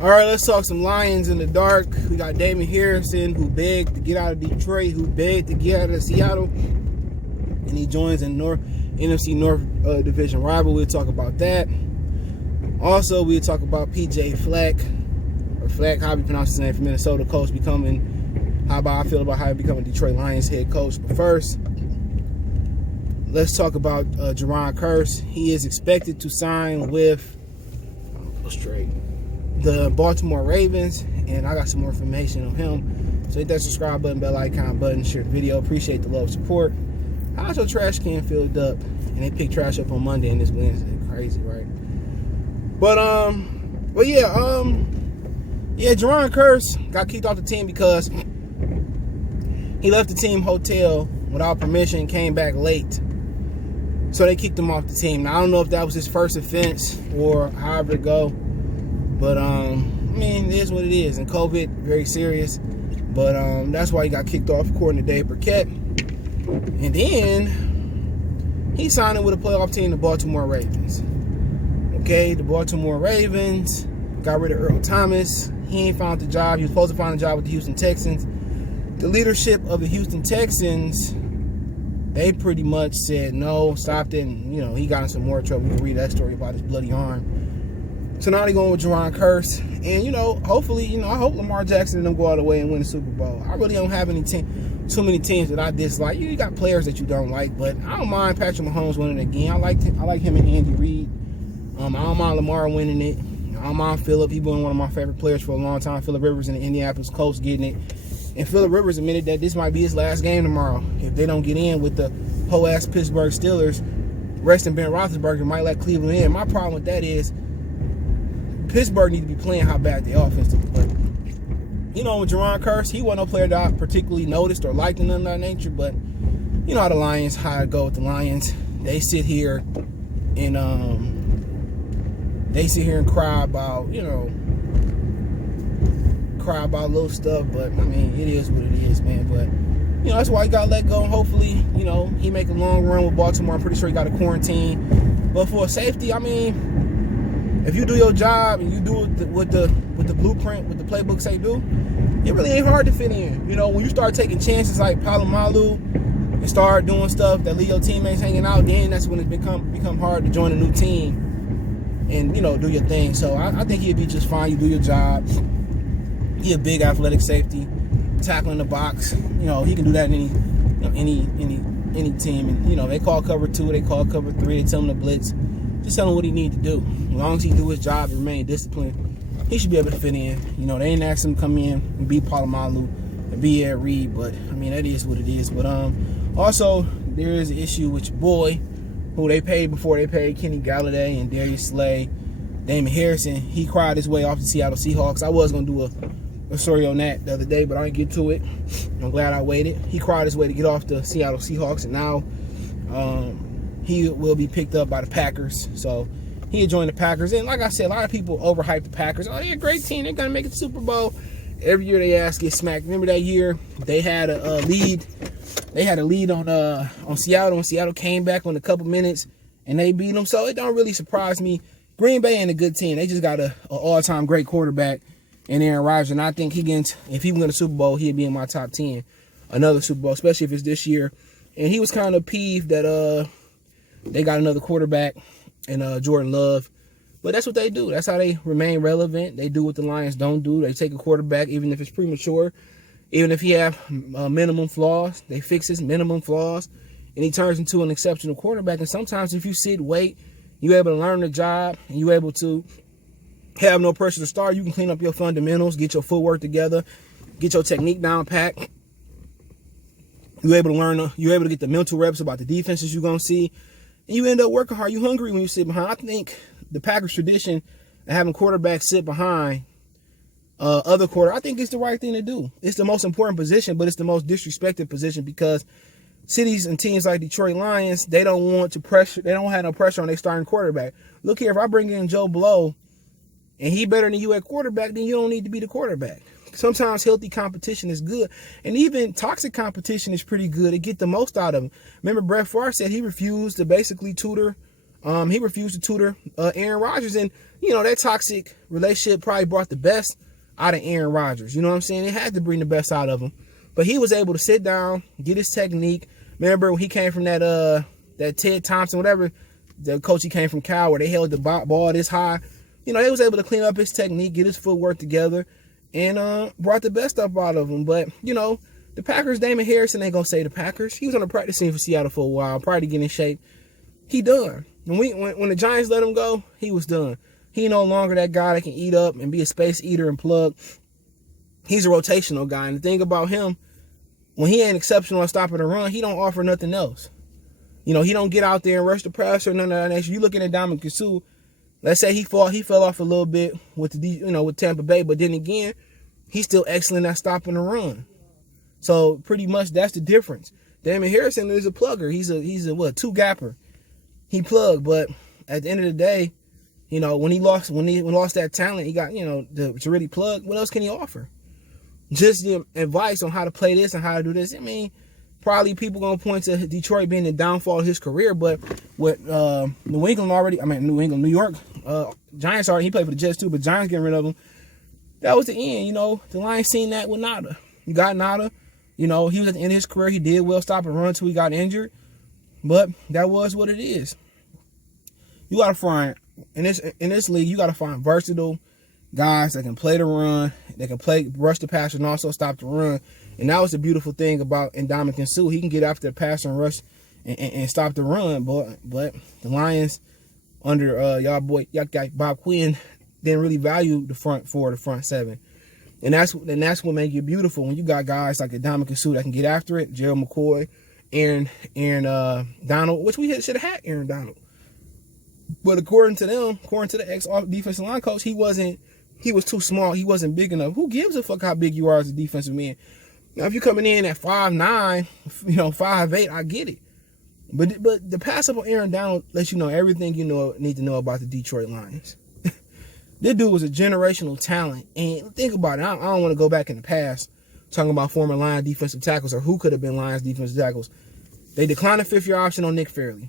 All right, let's talk some Lions in the dark. We got Damon Harrison, who begged to get out of Detroit, who begged to get out of Seattle, and he joins in NFC North Division rival. We'll talk about that. Also, we'll talk about PJ Fleck, or Fleck, how we pronounce his name, from Minnesota coach how I feel about how he becoming Detroit Lions head coach. But first, let's talk about Geron Kearse. He is expected to sign with the Baltimore Ravens, and I got some more information on him. So hit that subscribe button, bell icon button, share the video. Appreciate the love, support. How's your trash can filled up? And they pick trash up on Monday and this Wednesday. Crazy, right? But Geron Kearse got kicked off the team because he left the team hotel without permission, came back late. So they kicked him off the team. Now, I don't know if that was his first offense or however it go. But, I mean, it is what it is. And COVID, very serious. But that's why he got kicked off, according to Dave Burkett. And then he signed with a playoff team, the Baltimore Ravens. Okay, the Baltimore Ravens got rid of Earl Thomas. He ain't found the job. He was supposed to find a job with the Houston Texans. The leadership of the Houston Texans, they pretty much said no, stopped it, and, he got in some more trouble. You can read that story about his bloody arm. So now they're going with Geron Kearse. And, hopefully, I hope Lamar Jackson and them go all the way and win the Super Bowl. I really don't have too many teams that I dislike. You got players that you don't like, but I don't mind Patrick Mahomes winning again. I like him and Andy Reid. I don't mind Lamar winning it. I don't mind Phillip. He's been one of my favorite players for a long time. Phillip Rivers and the Indianapolis Colts getting it. And Phillip Rivers admitted that this might be his last game tomorrow. If they don't get in with the whole-ass Pittsburgh Steelers, resting Ben Roethlisberger might let Cleveland in. My problem with that is Pittsburgh need to be playing how bad the offense is. But, with Geron Kearse, he wasn't no player that I particularly noticed or liked in none of that nature. But you know how the Lions, how I go with the Lions. They sit here and cry about, little stuff. But, I mean, it is what it is, man. But, that's why he got let go. And hopefully, he make a long run with Baltimore. I'm pretty sure he got a quarantine. But for safety, I mean, if you do your job and you do it with the blueprint, with the playbook say do, it really ain't hard to fit in. When you start taking chances like Palomalu and start doing stuff that leave your teammates hanging out, then that's when it become hard to join a new team and, do your thing. So I think he'd be just fine. You do your job. He a big athletic safety, tackling the box. He can do that in any team. And, they call cover 2, they call cover 3, they tell him to blitz. Just tell him what he needs to do. As long as he do his job and remain disciplined, he should be able to fit in. They ain't asked him to come in and beat Palomalu and be Ed Reed, but I mean that is what it is. But also there is an issue with your boy, who they paid before they paid Kenny Galladay and Darius Slay, Damon Harrison. He cried his way off the Seattle Seahawks. I was gonna do a story on that the other day, but I didn't get to it. I'm glad I waited. He cried his way to get off the Seattle Seahawks, and now he will be picked up by the Packers. So he'll join the Packers. And like I said, a lot of people overhype the Packers. Oh, they're a great team. They're going to make it to the Super Bowl. Every year they ass get smacked. Remember that year they had a lead. They had a lead on Seattle. And Seattle came back on a couple minutes and they beat them. So it don't really surprise me. Green Bay ain't a good team. They just got an all-time great quarterback in Aaron Rodgers. And I think if he win the Super Bowl, he'd be in my top 10. Another Super Bowl, especially if it's this year. And he was kind of peeved that they got another quarterback in Jordan Love. But that's what they do. That's how they remain relevant. They do what the Lions don't do. They take a quarterback, even if it's premature, even if he have minimum flaws, they fix his minimum flaws, and he turns into an exceptional quarterback. And sometimes if you sit, wait, you're able to learn the job, and you're able to have no pressure to start. You can clean up your fundamentals, get your footwork together, get your technique down pat. You're able to learn, you're able to get the mental reps about the defenses you're going to see. And you end up working hard. You're hungry when you sit behind. I think the Packers tradition of having quarterbacks sit behind other quarter, I think it's the right thing to do. It's the most important position, but it's the most disrespected position because cities and teams like Detroit Lions, they don't want to pressure. They don't have no pressure on their starting quarterback. Look here, if I bring in Joe Blow and he better than you at quarterback, then you don't need to be the quarterback. Sometimes healthy competition is good. And even toxic competition is pretty good to get the most out of him. Remember, Brett Favre said he refused to basically tutor He refused to tutor Aaron Rodgers, and that toxic relationship probably brought the best out of Aaron Rodgers. You know what I'm saying? It had to bring the best out of him. But he was able to sit down, get his technique. Remember when he came from that Ted Thompson, whatever, the coach he came from Cal, where they held the ball this high. They was able to clean up his technique, get his footwork together, and brought the best stuff out of him. But, the Packers, Damon Harrison ain't going to say the Packers. He was on the practice team for Seattle for a while, probably to get in shape. He done. When the Giants let him go, he was done. He no longer that guy that can eat up and be a space eater and plug. He's a rotational guy. And the thing about him, when he ain't exceptional at stopping the run, he don't offer nothing else. He don't get out there and rush the passer, none of that. You looking at Dominic Sue, let's say he fell off a little bit with with Tampa Bay, but then again, he's still excellent at stopping the run. So pretty much that's the difference. Damon Harrison is a plugger. He's a two-gapper. He plugged, but at the end of the day, when he lost that talent, he got, to really plug, what else can he offer? Just advice on how to play this and how to do this. I mean, probably people going to point to Detroit being the downfall of his career, but with New York, Giants already, he played for the Jets too, but Giants getting rid of him. That was the end, The Lions seen that with Nada. You got Nada. He was at the end of his career. He did well stop and run until he got injured. But that was what it is. You got to find, in this league, you got to find versatile guys that can play the run, that can rush the passer and also stop the run. And that was the beautiful thing about Ndamukong Suh. He can get after the passer and rush and stop the run. But the Lions, under y'all guy Bob Quinn, didn't really value the front four, the front seven. And that's what makes it beautiful when you got guys like Ndamukong Suh that can get after it. Gerald McCoy, Aaron Donald, which we should have had Aaron Donald. But according to the ex-defensive line coach, he was too small. He wasn't big enough. Who gives a fuck how big you are as a defensive man? Now, if you're coming in at 5'9", 5'8", I get it. But the pass up on Aaron Donald lets you know everything you need to know about the Detroit Lions. This dude was a generational talent. And think about it. I don't want to go back in the past talking about former Lions defensive tackles or who could have been Lions defensive tackles. They declined a fifth-year option on Nick Fairley.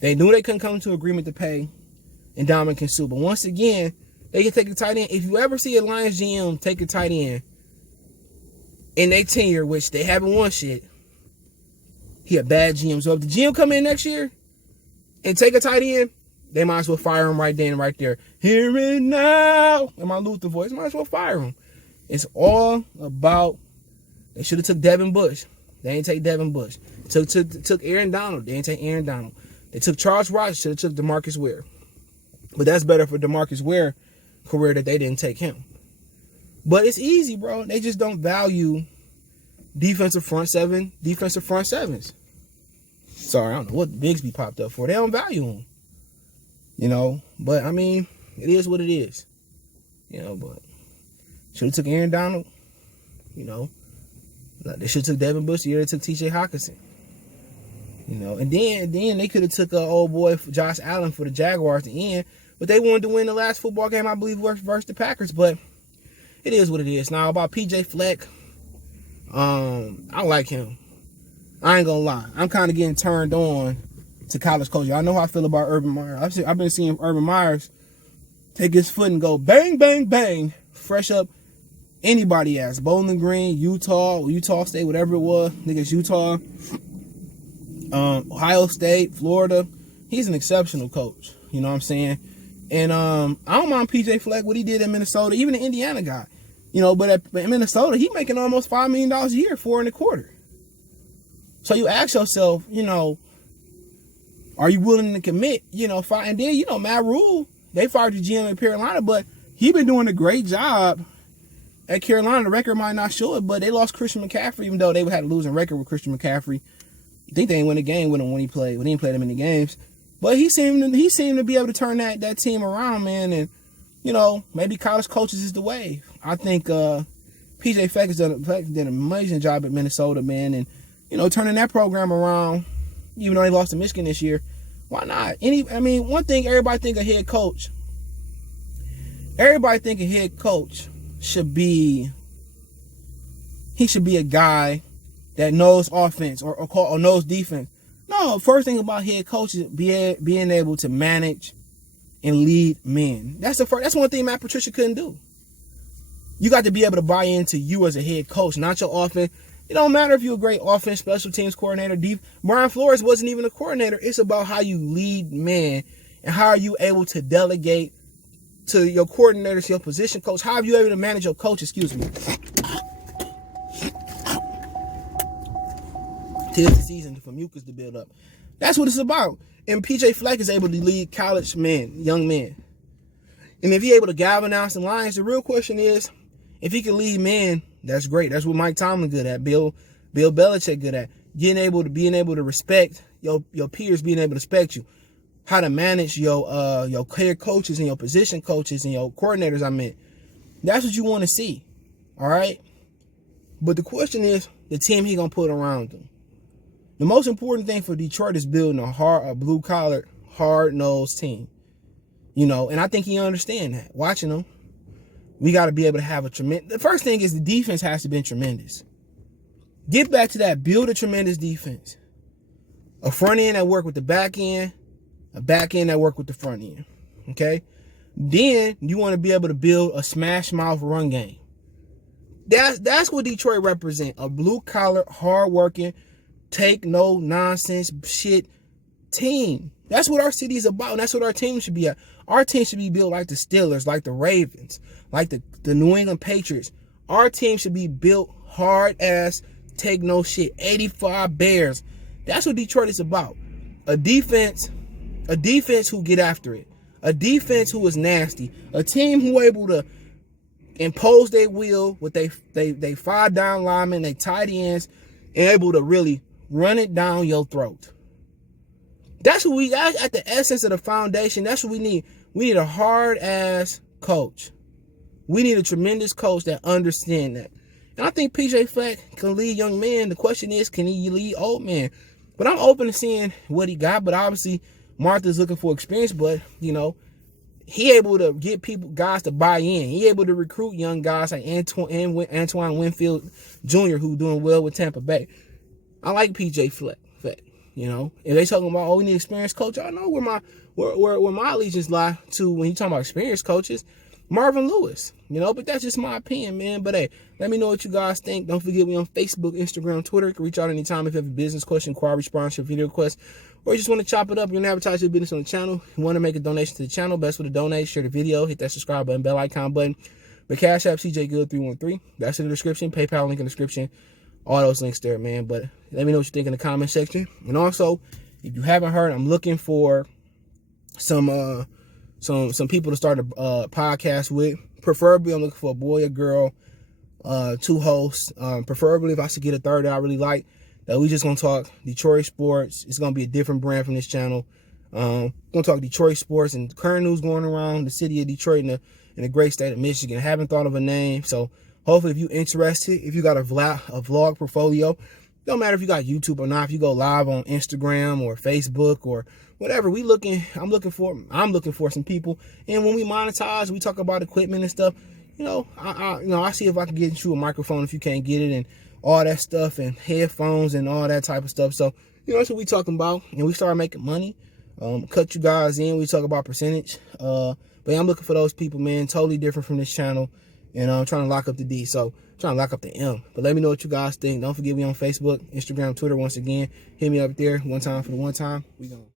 They knew they couldn't come to an agreement to pay Ndamukong Suh. But once again, they can take a tight end. If you ever see a Lions GM take a tight end in their tenure, which they haven't won shit, he a bad GM. So if the GM come in next year and take a tight end, they might as well fire him right then and right there. Here and now. In my Luther voice, might as well fire him. It's all about, they should have took Devin Bush. They ain't take Devin Bush. Took Aaron Donald. They ain't take Aaron Donald. They took Charles Rodgers. Should have took DeMarcus Ware. But that's better for DeMarcus Ware career that they didn't take him. But it's easy, bro. They just don't value defensive front sevens. Sorry, I don't know what Bigsby popped up for. They don't value him. But I mean, it is what it is. But should have took Aaron Donald. They should have took Devin Bush the year they took T.J. Hockenson. And then they could have took old boy Josh Allen for the Jaguars at the end, but they wanted to win the last football game, I believe, versus the Packers. But it is what it is. Now about P.J. Fleck, I like him. I ain't gonna lie. I'm kind of getting turned on to college coaching. I know how I feel about Urban Meyer. I've been seeing Urban Myers take his foot and go bang, bang, bang, fresh up anybody ass. Bowling Green, Utah State, whatever it was. Niggas Utah, Ohio State, Florida. He's an exceptional coach. You know what I'm saying? And I don't mind PJ Fleck, what he did in Minnesota, even the Indiana guy. But in Minnesota, he making almost $5 million a year, 4.25. So you ask yourself, are you willing to commit? And then, Matt Rule, they fired the GM at Carolina, but he been doing a great job at Carolina. The record might not show it, but they lost Christian McCaffrey, even though they had a losing record with Christian McCaffrey. I think they didn't win a game with him when he didn't play them in the games. But he seemed to be able to turn that team around, man. And, maybe college coaches is the way. I think PJ Fleck did an amazing job at Minnesota, man. And, turning that program around, even though they lost to Michigan this year, why not? One thing everybody think a head coach should be a guy that knows offense or knows defense. No, first thing about head coach is being able to manage and lead men. That's one thing Matt Patricia couldn't do. You got to be able to buy into you as a head coach, not your offense. It don't matter if you're a great offense, special teams coordinator. Brian Flores wasn't even a coordinator. It's about how you lead men and how are you able to delegate to your coordinators, your position coach. How are you able to manage your coach? Excuse me. Tis the season for mucus to build up. That's what it's about. And PJ Fleck is able to lead college men, young men. And if he's able to galvanize the Lions, the real question is, if he can lead men, that's great. That's what Mike Tomlin good at. Bill Belichick good at. Being able to respect your peers, being able to respect you. How to manage your head coaches and your position coaches and your coordinators, I meant. That's what you want to see. All right? But the question is, the team he going to put around them. The most important thing for Detroit is building a blue-collar, hard-nosed team. You know, and I think he understand that. Watching them, we got to be able to have the first thing is the defense has to be tremendous. Get back to that. Build a tremendous defense. A front end that work with the back end. A back end that work with the front end. Okay? Then you want to be able to build a smash mouth run game. That's what Detroit represent. A blue-collar, hard-working, take no nonsense shit team. That's what our city is about. And that's what our team should be at. Our team should be built like the Steelers, like the Ravens, like the New England Patriots. Our team should be built hard ass, take no shit. 85 Bears. That's what Detroit is about. A defense who get after it. A defense who is nasty. A team who able to impose their will with they 5 down linemen, they tight ends, and able to really run it down your throat. That's at the essence of the foundation. That's what we need. We need a hard-ass coach. We need a tremendous coach that understands that. And I think PJ Fleck can lead young men. The question is, can he lead old men? But I'm open to seeing what he got. But obviously, Martha's looking for experience. But, you know, he able to get guys to buy in. He able to recruit young guys like Antoine Winfield Jr., who doing well with Tampa Bay. I like PJ Fleck. You know, if they talking about, we need experienced coach, I know where my allegiance lie to when you talking about experienced coaches. Marvin Lewis, you know, but that's just my opinion, man. But hey, let me know what you guys think. Don't forget, we on Facebook, Instagram, Twitter. You can reach out anytime if you have a business question, inquiry, sponsor, video request, or you just want to chop it up. You want to advertise your business on the channel. You want to make a donation to the channel. Best way to donate, share the video, hit that subscribe button, bell icon button. The Cash App, CJ Good 313. That's in the description. PayPal link in the description. All those links there, man. But let me know what you think in the comment section. And also, if you haven't heard, I'm looking for some people to start a podcast with. Preferably, I'm looking for a boy or girl, 2 hosts. Preferably, if I should get a third that I really like, that we just gonna talk Detroit sports. It's gonna be a different brand from this channel. Gonna talk Detroit sports and current news going around the city of Detroit and the great state of Michigan. I haven't thought of a name, so hopefully, if you're interested, if you got a vlog portfolio, don't matter if you got YouTube or not, if you go live on Instagram or Facebook or whatever, I'm looking for some people. And when we monetize, we talk about equipment and stuff. You know, I see if I can get you a microphone if you can't get it and all that stuff and headphones and all that type of stuff. So, you know, that's what we talking about. And we start making money. Cut you guys in. We talk about percentage. But yeah, I'm looking for those people, man. Totally different from this channel. And I'm trying to lock up the D, so I'm trying to lock up the M. But let me know what you guys think. Don't forget, we on Facebook, Instagram, Twitter once again. Hit me up there one time for the one time. We gonna